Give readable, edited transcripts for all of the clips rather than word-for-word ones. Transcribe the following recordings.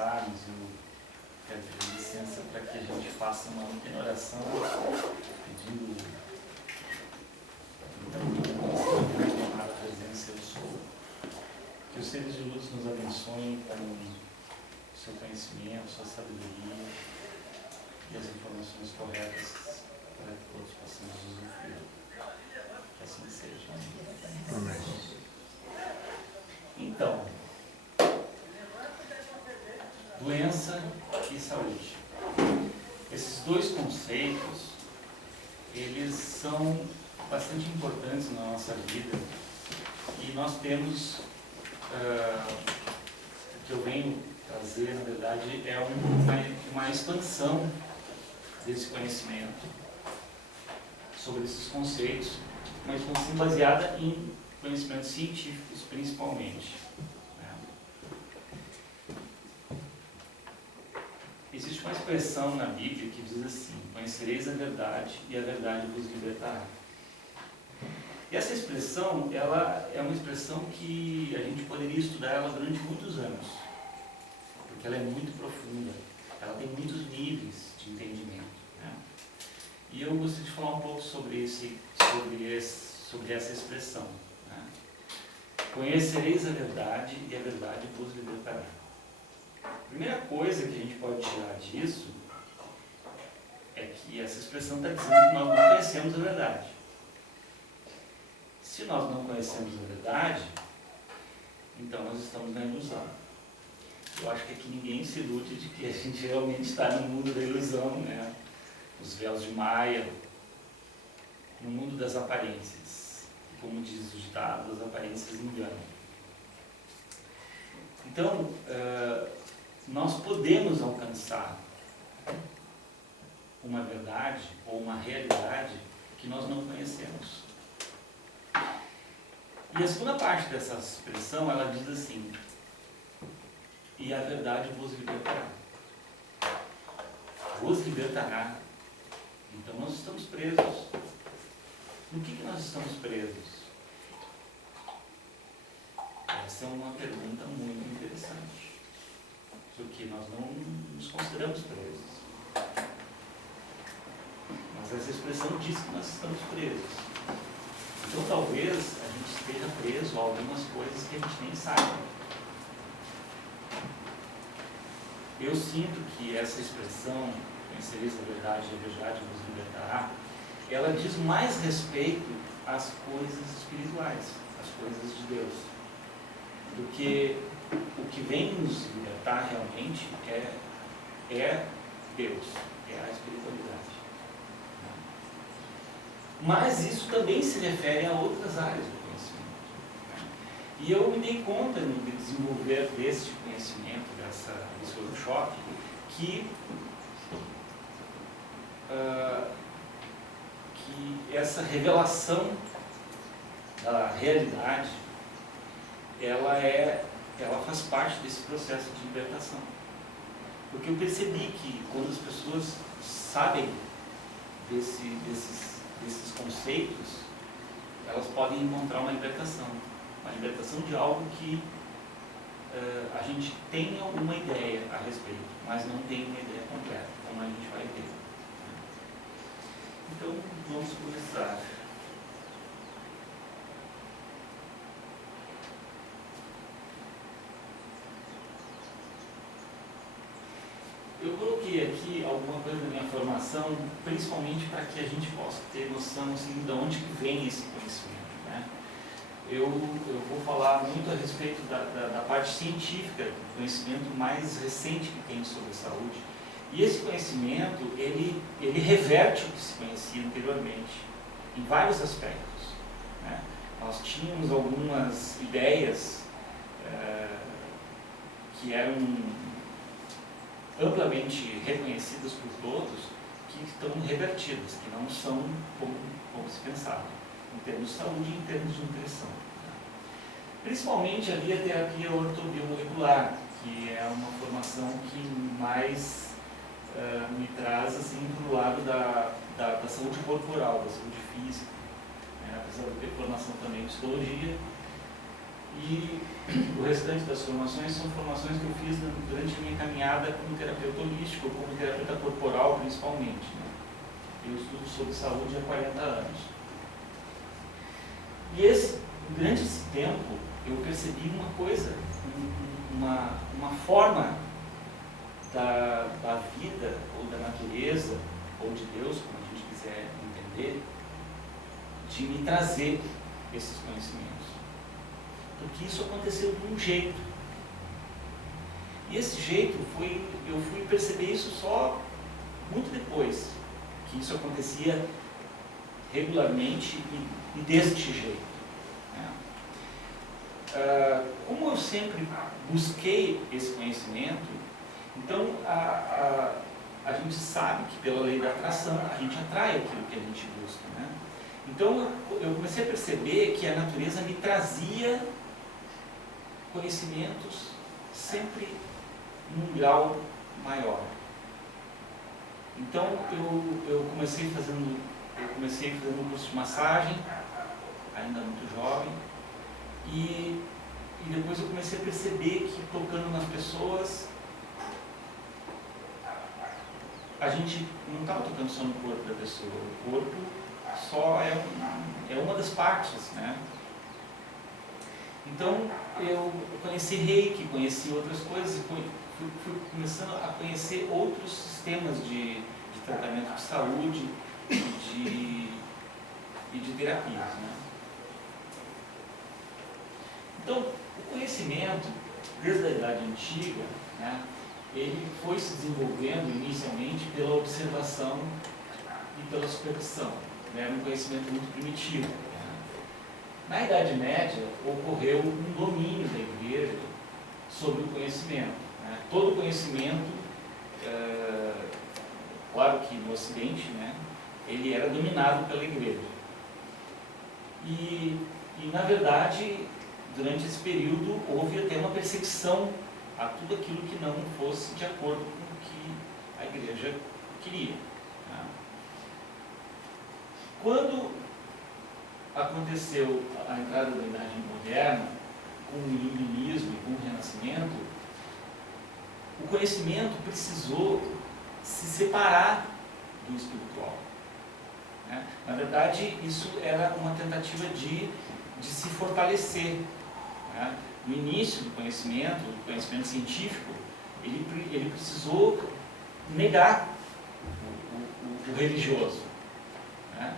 começarmos, eu quero pedir licença para que a gente faça uma pequena oração, pedindo então, a presença eu sou. Que os seres de luz nos abençoem com o seu conhecimento, sua sabedoria e as informações corretas para que todos possamos usufruir. Que assim seja. Amém. Então, doença e saúde. Esses dois conceitos, eles são bastante importantes na nossa vida e nós temos, o que eu venho trazer, na verdade, é uma expansão desse conhecimento sobre esses conceitos, uma expansão baseada em conhecimentos científicos, principalmente. Existe uma expressão na Bíblia que diz assim: conhecereis a verdade e a verdade vos libertará. E essa expressão, ela é uma expressão que a gente poderia estudar ela durante muitos anos, porque ela é muito profunda, ela tem muitos níveis de entendimento, né? E eu gostaria de falar um pouco sobre essa expressão, né? Conhecereis a verdade e a verdade vos libertará. A primeira coisa que a gente pode tirar disso é que essa expressão está dizendo que nós não conhecemos a verdade. Se nós não conhecemos a verdade, então nós estamos na ilusão. Eu acho que aqui ninguém se ilude de que a gente realmente está no mundo da ilusão, né? Os véus de Maia, no mundo das aparências. Como diz o ditado, as aparências enganam. Então, nós podemos alcançar uma verdade ou uma realidade que nós não conhecemos. E a segunda parte dessa expressão, ela diz assim: e a verdade vos libertará. Vos libertará. Então nós estamos presos. No que nós estamos presos? Essa é uma pergunta muito interessante, porque nós não nos consideramos presos. Mas essa expressão diz que nós estamos presos. Então talvez a gente esteja preso a algumas coisas que a gente nem sabe. Eu sinto que essa expressão, conhecereis a verdade e a verdade vos libertará, ela diz mais respeito às coisas espirituais, às coisas de Deus, do que o que vem nos libertar realmente é Deus, é a espiritualidade. Mas isso também se refere a outras áreas do conhecimento. E eu me dei conta no desenvolver deste conhecimento, desse workshop, que essa revelação da realidade, ela faz parte desse processo de libertação. Porque eu percebi que quando as pessoas sabem desses conceitos, elas podem encontrar uma libertação de algo que a gente tem alguma ideia a respeito, mas não tem uma ideia completa, como a gente vai ver. Então, vamos começar. Eu coloquei aqui alguma coisa da minha formação, principalmente para que a gente possa ter noção assim, de onde que vem esse conhecimento, né? Eu vou falar muito a respeito da parte científica, do conhecimento mais recente que tem sobre a saúde. E esse conhecimento, ele reverte o que se conhecia anteriormente, em vários aspectos, né? Nós tínhamos algumas ideias que eram amplamente reconhecidas por todos, que estão revertidas, que não são como se pensava, em termos de saúde e em termos de nutrição. Principalmente ali a terapia ortobiomolecular, que é uma formação que mais me traz assim, para o lado da saúde corporal, da saúde física. Apesar de ter formação também em psicologia, E o restante das formações são formações que eu fiz durante a minha caminhada como terapeuta holístico, como terapeuta corporal principalmente, né? Eu estudo sobre saúde há 40 anos. E durante esse tempo, eu percebi uma coisa, uma forma da vida, ou da natureza, ou de Deus, como a gente quiser entender, de me trazer esses conhecimentos. Porque isso aconteceu de um jeito. E esse jeito eu fui perceber isso só muito depois, que isso acontecia regularmente e deste jeito. Né? Como eu sempre busquei esse conhecimento, então a gente sabe que pela lei da atração a gente atrai aquilo que a gente busca. Né? Então eu comecei a perceber que a natureza me trazia conhecimentos sempre num grau maior. Então eu comecei fazendo um curso de massagem, ainda muito jovem, e depois eu comecei a perceber que tocando nas pessoas, a gente não estava tocando só no corpo da pessoa, o corpo só é uma das partes, né? Então eu conheci Reiki, conheci outras coisas, e fui começando a conhecer outros sistemas de tratamento de saúde e de terapias. Né? Então, o conhecimento, desde a Idade Antiga, né, ele foi se desenvolvendo inicialmente pela observação e pela superstição. Né? Era um conhecimento muito primitivo. Na Idade Média, ocorreu um domínio da Igreja sobre o conhecimento. Né? Todo conhecimento, claro que no Ocidente, né, ele era dominado pela Igreja. E, na verdade, durante esse período, houve até uma perseguição a tudo aquilo que não fosse de acordo com o que a Igreja queria. Né? Quando aconteceu a entrada da Idade Moderna, com o Iluminismo e com o Renascimento, o conhecimento precisou se separar do espiritual. Né? Na verdade, isso era uma tentativa de se fortalecer. Né? No início do conhecimento científico, ele precisou negar o religioso. Né?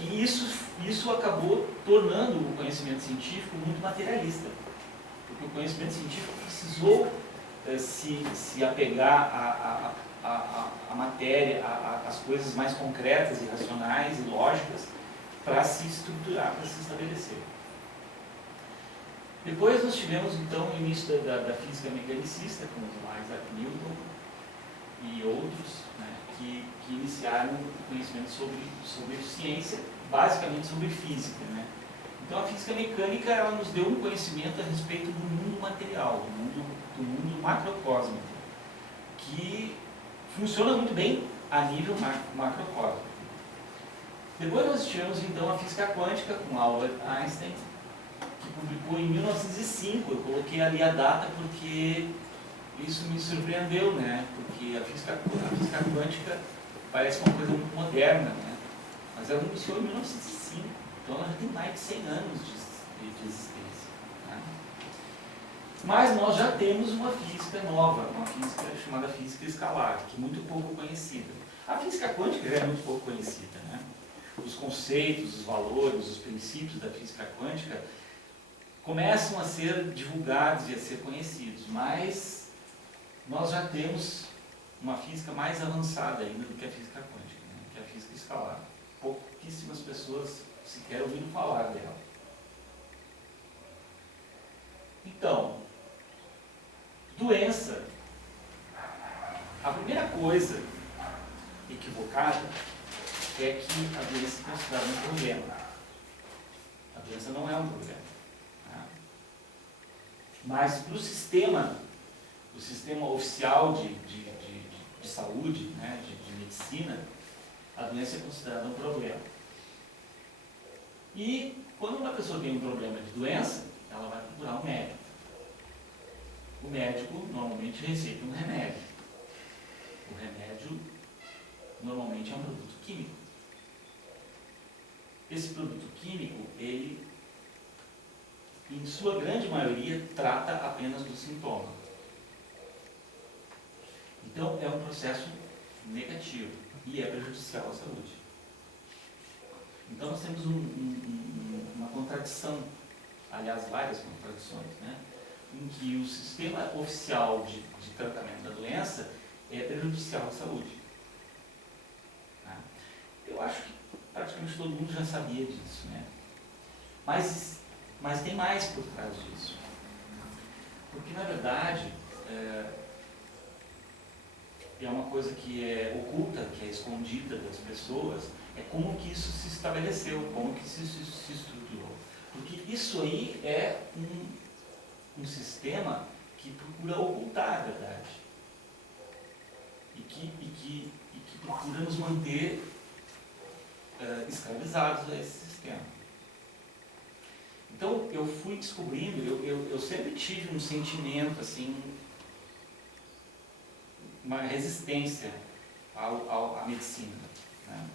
E isso acabou tornando o conhecimento científico muito materialista, porque o conhecimento científico precisou se apegar à matéria, às coisas mais concretas e racionais e lógicas para se estruturar, para se estabelecer. Depois nós tivemos então o início da física mecanicista, com Isaac Newton e outros, né, que iniciaram o conhecimento sobre ciência, basicamente sobre física. Né? Então a física mecânica ela nos deu um conhecimento a respeito do mundo material, do mundo macrocósmico, que funciona muito bem a nível macrocósmico. Depois nós tivemos então a física quântica com Albert Einstein, que publicou em 1905. Eu coloquei ali a data porque isso me surpreendeu, né? Porque a física quântica parece uma coisa muito moderna, né? Mas ela iniciou em 1905, então ela já tem mais de 100 anos de existência. Né? Mas nós já temos uma física nova, uma física chamada física escalar, que é muito pouco conhecida. A física quântica já é muito pouco conhecida, né? Os conceitos, os valores, os princípios da física quântica começam a ser divulgados e a ser conhecidos, mas nós já temos uma física mais avançada ainda do que a física quântica, né? Que é a física escalar. Pouquíssimas pessoas sequer ouviram falar dela. Então, doença. A primeira coisa equivocada é que a doença é considerada um problema. A doença não é um problema. Tá? Mas para o sistema oficial de saúde, né, de medicina, a doença é considerada um problema. E Quando uma pessoa tem um problema de doença, ela vai procurar um médico. O médico normalmente receita um remédio. O remédio normalmente é um produto químico. Esse produto químico, ele, em sua grande maioria, trata apenas do sintoma. Então, é um processo negativo e é prejudicial à saúde. Então, nós temos uma contradição, aliás, várias contradições, né? Em que o sistema oficial de tratamento da doença é prejudicial à saúde. Tá? Eu acho que praticamente todo mundo já sabia disso, né? Mas tem mais por trás disso. Porque, na verdade, é uma coisa que é oculta, que é escondida das pessoas, é como que isso se estabeleceu, como que isso se estruturou. Porque isso aí é um sistema que procura ocultar a verdade. E que procura nos manter escravizados a esse sistema. Então, eu fui descobrindo, eu sempre tive um sentimento, assim, uma resistência à medicina. Né?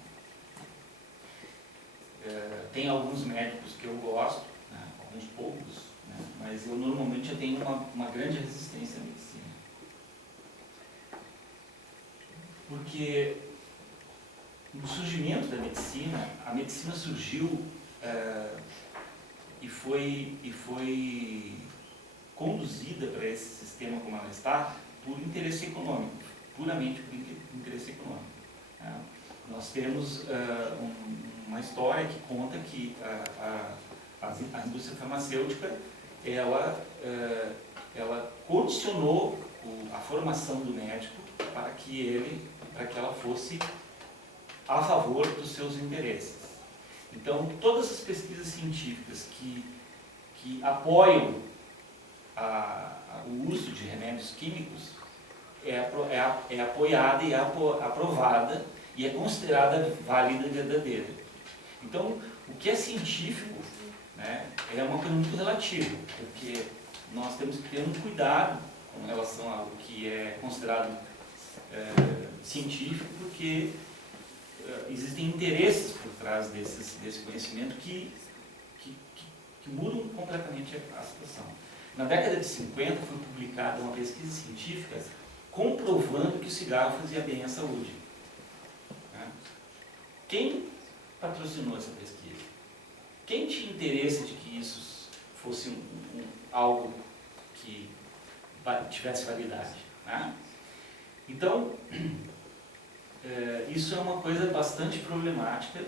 Tem alguns médicos que eu gosto, né? Alguns poucos, né? Mas eu normalmente tenho uma grande resistência à medicina. Porque no surgimento da medicina, a medicina surgiu e foi conduzida para esse sistema como ela está por interesse econômico, puramente por interesse econômico. Né? Nós temos uma história que conta que a indústria farmacêutica ela condicionou a formação do médico para que ela fosse a favor dos seus interesses. Então, todas as pesquisas científicas que apoiam o uso de remédios químicos é apoiada e é aprovada e é considerada válida e verdadeira. Então, o que é científico, né, é uma coisa muito relativa, porque nós temos que ter um cuidado com relação ao que é considerado científico, porque existem interesses por trás desse conhecimento que mudam completamente a situação. Na década de 50 foi publicada uma pesquisa científica comprovando que o cigarro fazia bem à saúde. Né? Quem patrocinou essa pesquisa? Quem tinha interesse de que isso fosse algo que tivesse validade? Né? Então, isso é uma coisa bastante problemática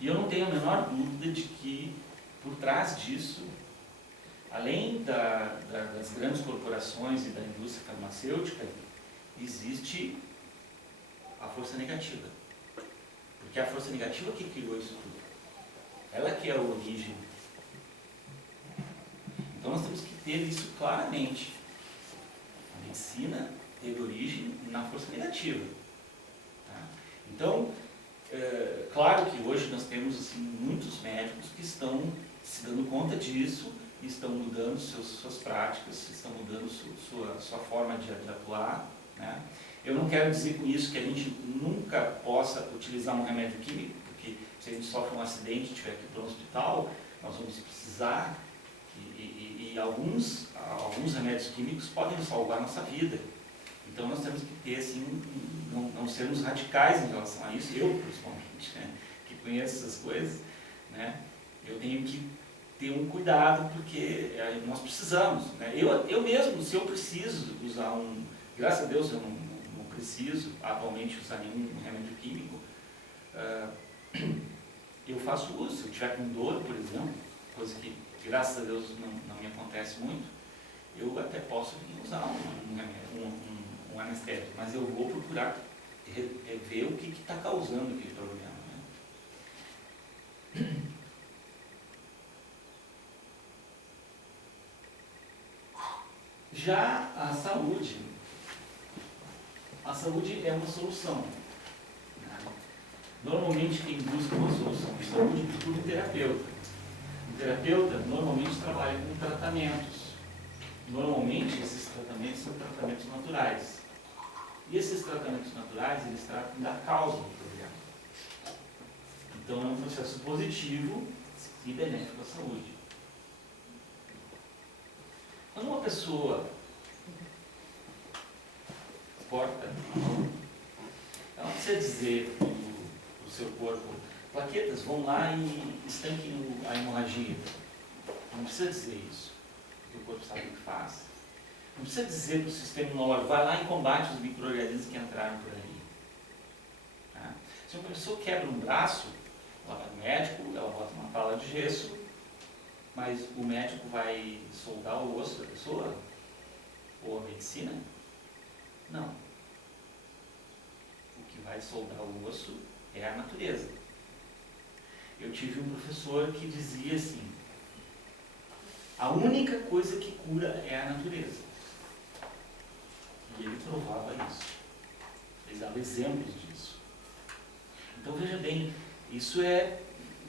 e eu não tenho a menor dúvida de que por trás disso, além das grandes corporações e da indústria farmacêutica, existe a força negativa. Porque é a força negativa que criou isso tudo. Ela que é a origem. Então nós temos que ter isso claramente. A medicina teve origem na força negativa. Tá? Então, claro que hoje nós temos assim, muitos médicos que estão se dando conta disso, estão mudando suas práticas, estão mudando sua forma de atuar. Né? Eu não quero dizer com isso que a gente nunca possa utilizar um remédio químico, porque se a gente sofre um acidente e tiver que ir para um hospital, nós vamos precisar, e alguns remédios químicos podem salvar a nossa vida. Então nós temos que ter, assim, não sermos radicais em relação a isso, eu principalmente, né, que conheço essas coisas, né, eu tenho que ter um cuidado, porque nós precisamos. Né, eu mesmo, se eu preciso usar graças a Deus eu não preciso atualmente usar nenhum remédio químico, eu faço uso. Se eu tiver com dor, por exemplo, coisa que graças a Deus não me acontece muito, eu até posso usar um anestésico, mas eu vou procurar ver o que está causando aquele problema. Né? Já a saúde é uma solução. Né? Normalmente quem busca uma solução de saúde procura um terapeuta. O terapeuta normalmente trabalha com tratamentos. Normalmente esses tratamentos são tratamentos naturais. E esses tratamentos naturais, eles tratam da causa do problema. Então é um processo positivo e benéfico à saúde. Quando uma pessoa corta a mão, ela não precisa dizer para o seu corpo, plaquetas, vão lá e estanquem a hemorragia. Não precisa dizer isso, porque o corpo sabe o que faz. Não precisa dizer para o sistema imunológico, vai lá e combate os micro-organismos que entraram por ali. Tá? Se uma pessoa quebra um braço, ela vai no médico, ela bota uma pala de gesso, mas o médico vai soldar o osso da pessoa? Ou a medicina? Não. O que vai soldar o osso é a natureza. Eu tive um professor que dizia assim, a única coisa que cura é a natureza. E ele provava isso. Ele dava exemplos disso. Então veja bem, isso é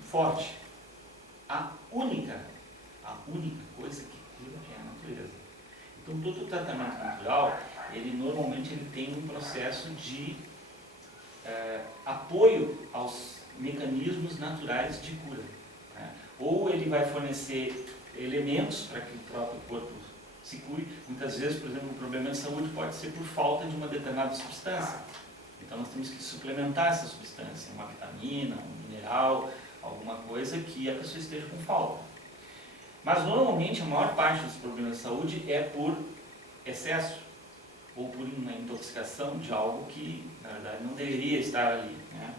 forte. A única coisa que cura é a natureza. Então todo o tratamento natural, ele normalmente tem um processo de apoio aos mecanismos naturais de cura. Né? Ou ele vai fornecer elementos para que o próprio corpo se cure. Muitas vezes, por exemplo, um problema de saúde pode ser por falta de uma determinada substância. Então nós temos que suplementar essa substância, uma vitamina, um mineral, alguma coisa que a pessoa esteja com falta. Mas normalmente a maior parte dos problemas de saúde é por excesso ou por uma intoxicação de algo que, na verdade, não deveria estar ali. Né?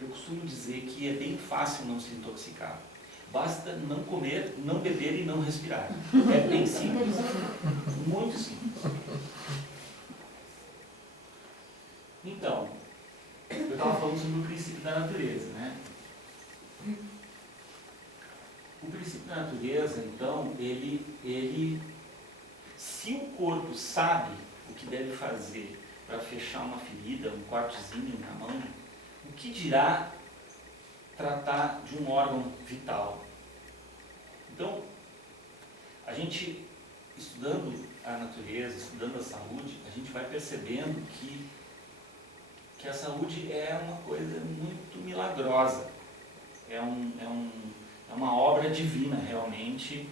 Eu costumo dizer que é bem fácil não se intoxicar. Basta não comer, não beber e não respirar. É bem simples. Muito simples. Então, eu estava falando sobre o princípio da natureza, né? O princípio da natureza, então, se o corpo sabe o que deve fazer para fechar uma ferida, um cortezinho na mão, o que dirá tratar de um órgão vital? Então, a gente, estudando a natureza, estudando a saúde, a gente vai percebendo que a saúde é uma coisa muito milagrosa. É uma obra divina, realmente,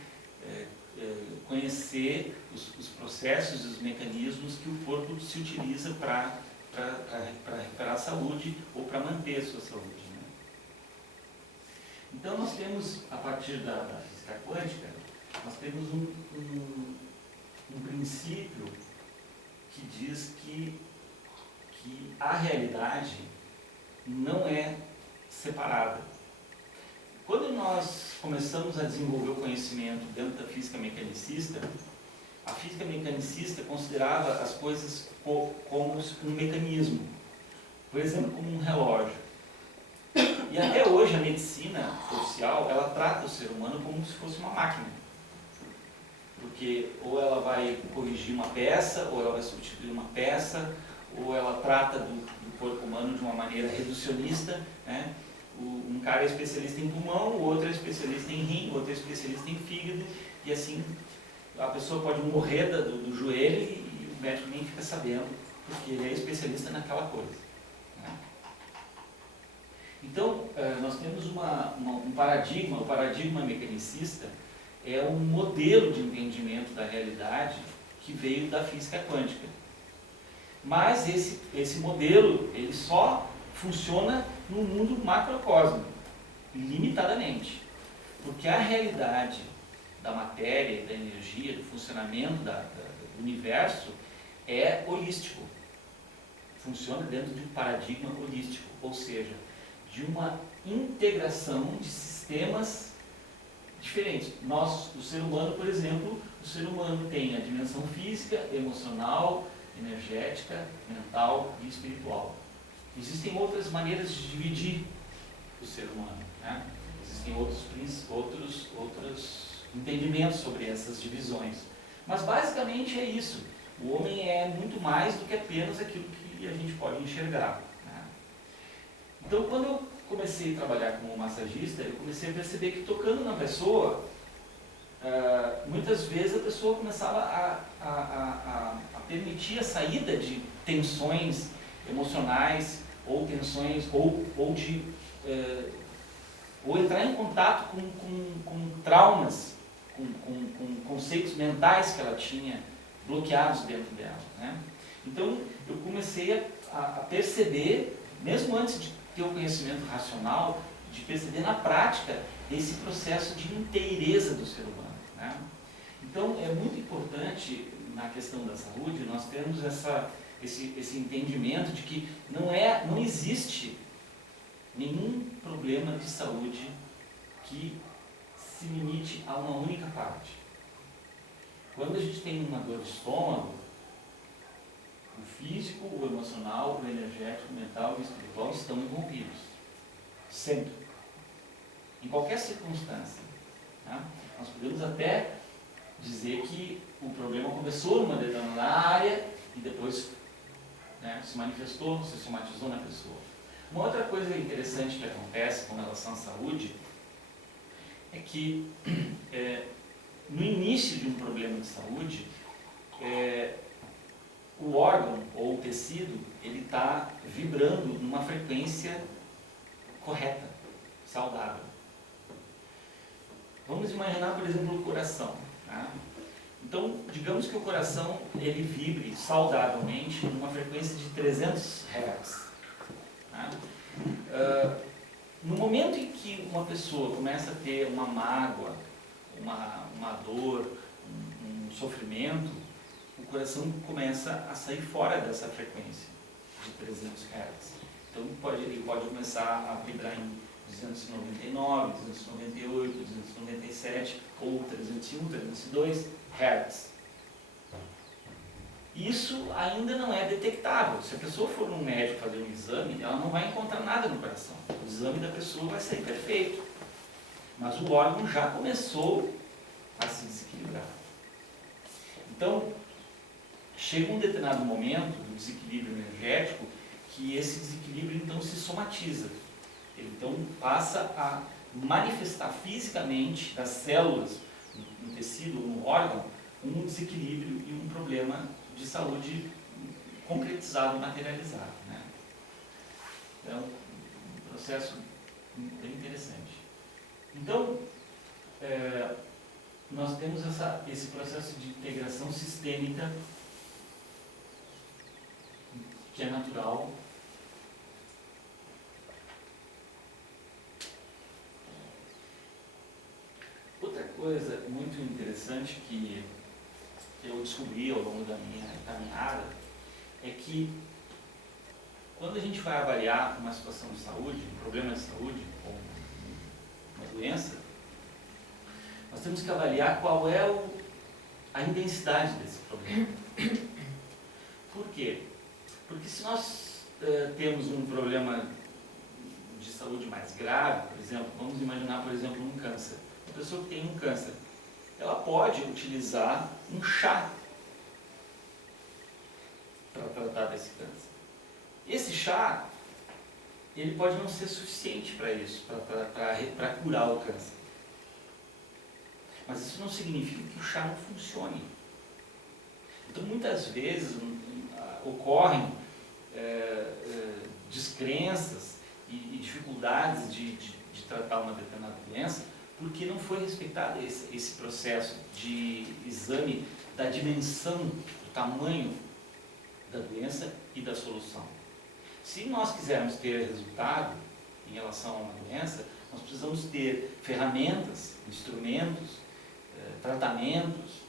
conhecer os processos e os mecanismos que o corpo se utiliza para recuperar a saúde ou para manter a sua saúde. Né? Então, nós temos, a partir da física quântica, nós temos um princípio que diz que a realidade não é separada. Quando nós começamos a desenvolver o conhecimento dentro da física mecanicista, a física mecanicista considerava as coisas como um mecanismo, por exemplo, como um relógio. E até hoje a medicina oficial, ela trata o ser humano como se fosse uma máquina. Porque ou ela vai corrigir uma peça, ou ela vai substituir uma peça, ou ela trata do corpo humano de uma maneira reducionista, né? Um cara é especialista em pulmão, o outro é especialista em rim, o outro é especialista em fígado, e assim a pessoa pode morrer do joelho e o médico nem fica sabendo, porque ele é especialista naquela coisa. Né? Então, nós temos um paradigma, o paradigma mecanicista é um modelo de entendimento da realidade que veio da física quântica. Mas esse modelo, ele só funciona no mundo macrocósmico, limitadamente. Porque a realidade da matéria, da energia, do funcionamento do universo é holístico. Funciona dentro de um paradigma holístico, ou seja, de uma integração de sistemas diferentes. Nós, o ser humano, por exemplo, o ser humano tem a dimensão física, emocional, energética, mental e espiritual. Existem outras maneiras de dividir o ser humano, né? Existem outros entendimentos sobre essas divisões. Mas basicamente é isso. O homem é muito mais do que apenas aquilo que a gente pode enxergar. Né? Então, quando eu comecei a trabalhar como massagista, eu comecei a perceber que tocando na pessoa, muitas vezes a pessoa começava a permitir a saída de tensões emocionais ou tensões ou entrar em contato com traumas, com conceitos mentais que ela tinha bloqueados dentro dela, né? Então eu comecei a perceber, mesmo antes de ter o conhecimento racional, de perceber na prática esse processo de inteireza do ser humano, né? Então é muito importante na questão da saúde nós termos esse entendimento de que não existe nenhum problema de saúde que se limite a uma única parte. Quando a gente tem uma dor de estômago, o físico, o emocional, o energético, o mental e o espiritual estão envolvidos. Sempre. Em qualquer circunstância. Tá? Nós podemos até dizer que o problema começou numa determinada área e depois, né, se manifestou, se somatizou na pessoa. Uma outra coisa interessante que acontece com relação à saúde é que no início de um problema de saúde, o órgão ou o tecido ele está vibrando numa frequência correta, saudável. Vamos imaginar, por exemplo, o coração. Tá? Então, digamos que o coração ele vibre saudavelmente numa frequência de 300 Hz. Tá? No momento em que uma pessoa começa a ter uma mágoa, uma dor, um sofrimento, o coração começa a sair fora dessa frequência de 300 Hz. Então ele pode começar a vibrar em 299, 298, 297 ou 301, 302 Hz. Isso ainda não é detectável. Se a pessoa for num médico fazer um exame, ela não vai encontrar nada no coração. O exame da pessoa vai sair perfeito. Mas o órgão já começou a se desequilibrar. Então, chega um determinado momento do desequilíbrio energético que esse desequilíbrio então se somatiza. Ele então passa a manifestar fisicamente das células, no tecido ou no órgão, um desequilíbrio e um problema de saúde concretizado, materializado, né? É um processo bem interessante. Então, nós temos esse processo de integração sistêmica que é natural. Outra coisa muito interessante que eu descobri ao longo da minha caminhada é que quando a gente vai avaliar uma situação de saúde, um problema de saúde ou uma doença, nós temos que avaliar qual é a intensidade desse problema. Por quê? Porque se nós temos um problema de saúde mais grave, por exemplo, vamos imaginar, por exemplo, um câncer. Uma pessoa que tem um câncer, ela pode utilizar um chá para tratar desse câncer. Esse chá, ele pode não ser suficiente para isso, para curar o câncer. Mas isso não significa que o chá não funcione. Então, muitas vezes ocorrem descrenças e dificuldades de tratar uma determinada doença porque não foi respeitado esse processo de exame da dimensão, do tamanho da doença e da solução. Se nós quisermos ter resultado em relação a uma doença, nós precisamos ter ferramentas, instrumentos, tratamentos,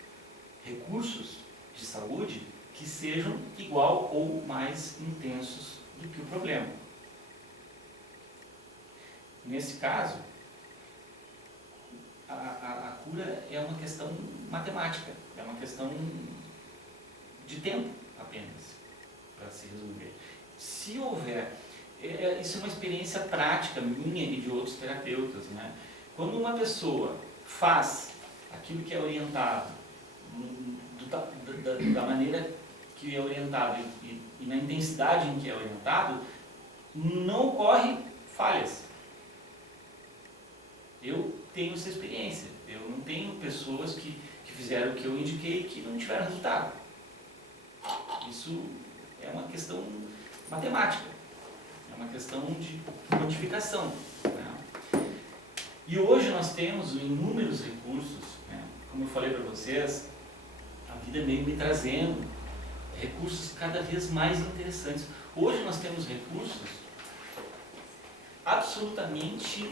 recursos de saúde que sejam igual ou mais intensos do que o problema. Nesse caso, a cura é uma questão matemática, é uma questão de tempo apenas para se resolver. Se houver, isso é uma experiência prática minha e de outros terapeutas, né? Quando uma pessoa faz aquilo que é orientado, da maneira que é orientado e na intensidade em que é orientado, não ocorre falhas. Eu tenho essa experiência. Eu não tenho pessoas que fizeram o que eu indiquei que não tiveram resultado. Isso é uma questão matemática, é uma questão de quantificação, né? E hoje nós temos inúmeros recursos, né? Como eu falei para vocês, a vida meio me trazendo recursos cada vez mais interessantes. Hoje nós temos recursos absolutamente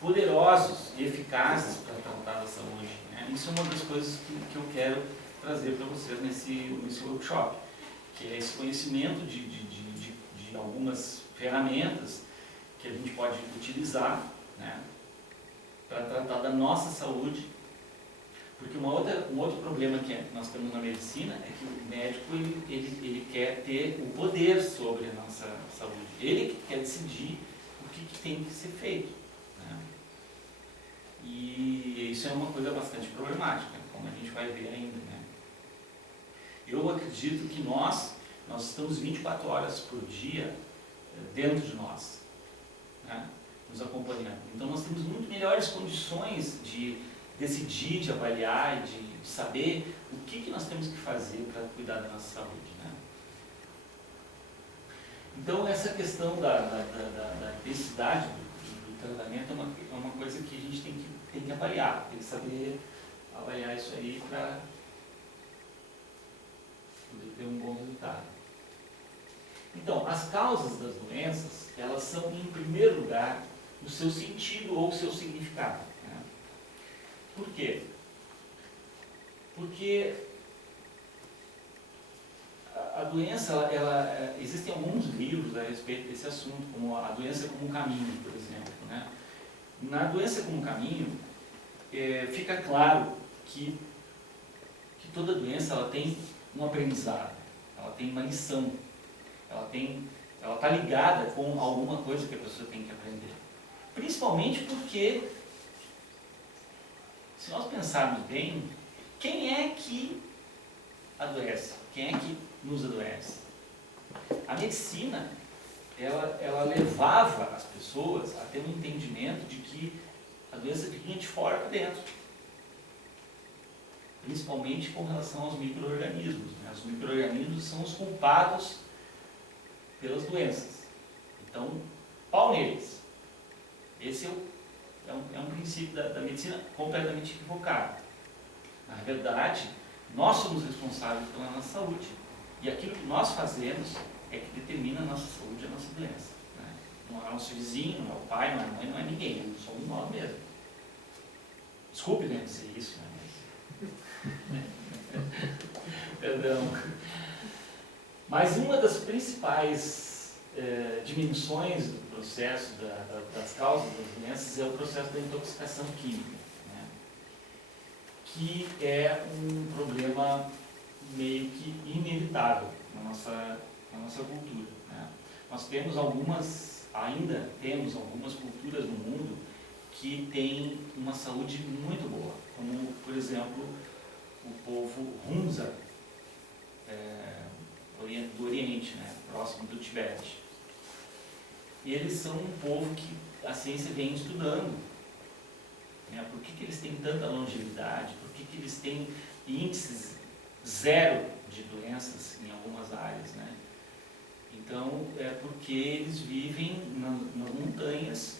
poderosos e eficazes para tratar da saúde, né? Isso é uma das coisas que eu quero trazer para vocês nesse workshop, que é esse conhecimento de algumas ferramentas que a gente pode utilizar, né, para tratar da nossa saúde. Porque um outro problema que nós temos na medicina é que o médico ele quer ter o poder sobre a nossa saúde. Ele que quer decidir o que tem que ser feito, né? E isso é uma coisa bastante problemática, como a gente vai ver ainda, né? Eu acredito que nós estamos 24 horas por dia dentro de nós, né, nos acompanhando. Então nós temos muito melhores condições de decidir, de avaliar, de saber o que nós temos que fazer para cuidar da nossa saúde, né? Então essa questão da intensidade do tratamento é uma coisa que a gente tem que avaliar, tem que saber avaliar isso aí para poder ter um bom resultado. Então, as causas das doenças, elas são, em primeiro lugar, o seu sentido ou o seu significado, né? Por quê? Porque a doença, existem alguns livros a respeito desse assunto, como a doença como um caminho, por exemplo, né? Na doença como um caminho, fica claro que toda doença ela tem um aprendizado, ela tem uma lição, ela está ligada com alguma coisa que a pessoa tem que aprender. Principalmente porque, se nós pensarmos bem, quem é que adoece? Quem é que nos adoece? A medicina, ela levava as pessoas a ter um entendimento de que a doença vinha de fora para dentro. Principalmente com relação aos micro-organismos, né? Os micro-organismos são os culpados pelas doenças. Então, pau neles. Esse é um princípio da medicina completamente equivocado. Na verdade, nós somos responsáveis pela nossa saúde. E aquilo que nós fazemos é que determina a nossa saúde e a nossa doença, né? Não é o nosso vizinho, não é o pai, não é a mãe, não é ninguém. Somos nós mesmos. Desculpe, né, dizer isso, né? Perdão. Mas uma das principais dimensões do processo das causas das doenças é o processo da intoxicação química, né? Que é um problema meio que inevitável na nossa cultura, né? Nós ainda temos algumas culturas no mundo que têm uma saúde muito boa, como, por exemplo, o povo Hunza, do Oriente, né, próximo do Tibete. E eles são um povo que a ciência vem estudando, né? Por que eles têm tanta longevidade, por que eles têm índices zero de doenças em algumas áreas, né? Então, é porque eles vivem nas montanhas,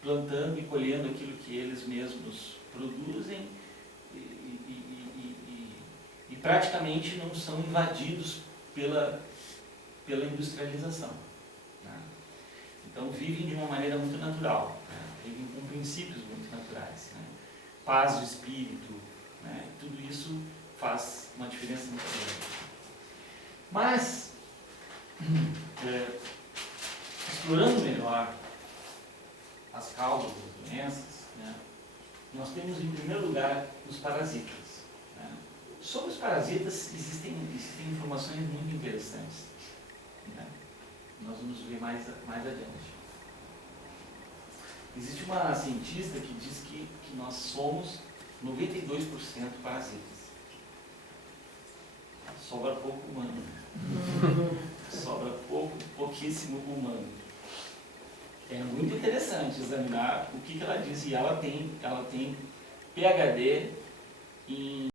plantando e colhendo aquilo que eles mesmos produzem e praticamente não são invadidos pela industrialização, né? Então vivem de uma maneira muito natural, né? Vivem com princípios muito naturais, né? Paz de espírito, né? Tudo isso faz uma diferença muito grande. Mas, explorando melhor as causas das doenças, né, nós temos em primeiro lugar os parasitas, né? Sobre os parasitas existem informações muito interessantes, né? Nós vamos ver mais adiante. Existe uma cientista que diz que nós somos 92% parasitas. Sobra pouco humano. sobra pouquíssimo humano. É muito interessante examinar o que ela diz, e ela tem PhD em